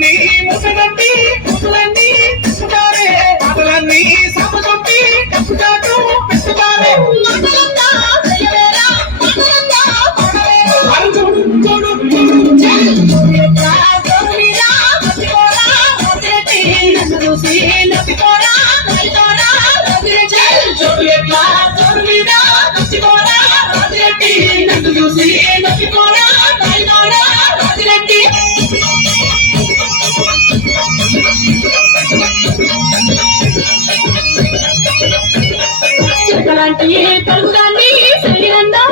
ఆటలన్నీ ముసగట్టి ముసలన్నీ కప్పుతారే ఆటలన్నీ సాపగొట్టి కప్పుతాటు పెట్టుతారే పలుకుదాన్ని శరీరంలో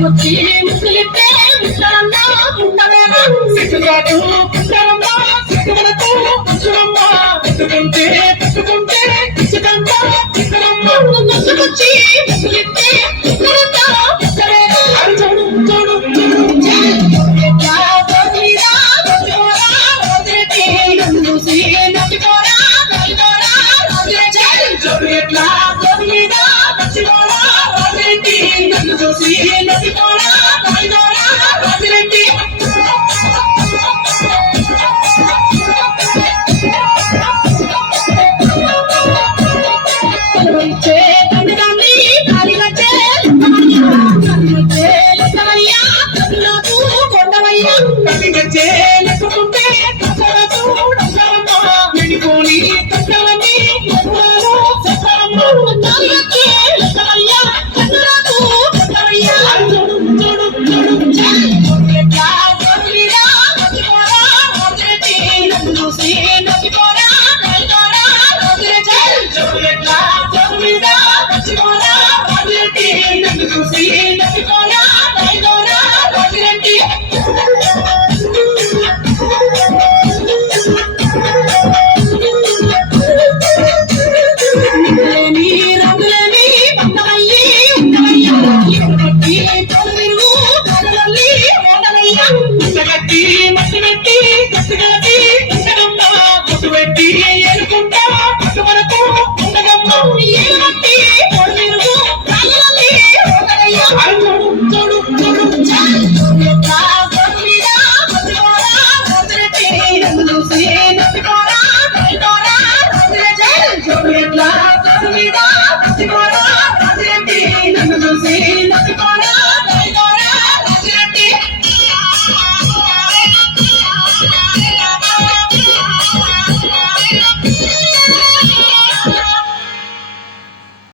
వచ్చి ముసలితే ముసలన్నా ఉండవేనా సిగ్గుగాడు పుట్టరమ్మా సిగ్గులకు పుచ్చురమ్మా పెట్టుకుంటే పెట్టుకుంటే ఇసుకంతా ఇసుకరమ్మా వచ్చి ముసలితే ముసలంతా ముసలేనా చూడు చూడు చూసి నవ్వుకోరా ఎట్లా నన్ను చూసి నవ్వుకోరా రాజిరెడ్డి వచ్చే తండ్రి కాలి వచ్చే లెక్కవయ్యా నాకు కొండవయ్యా కలిగచ్చే లెక్కుంటే విడిపోని తగ్గవని మట్టి పెట్టి కట్టుగట్టి పెట్టి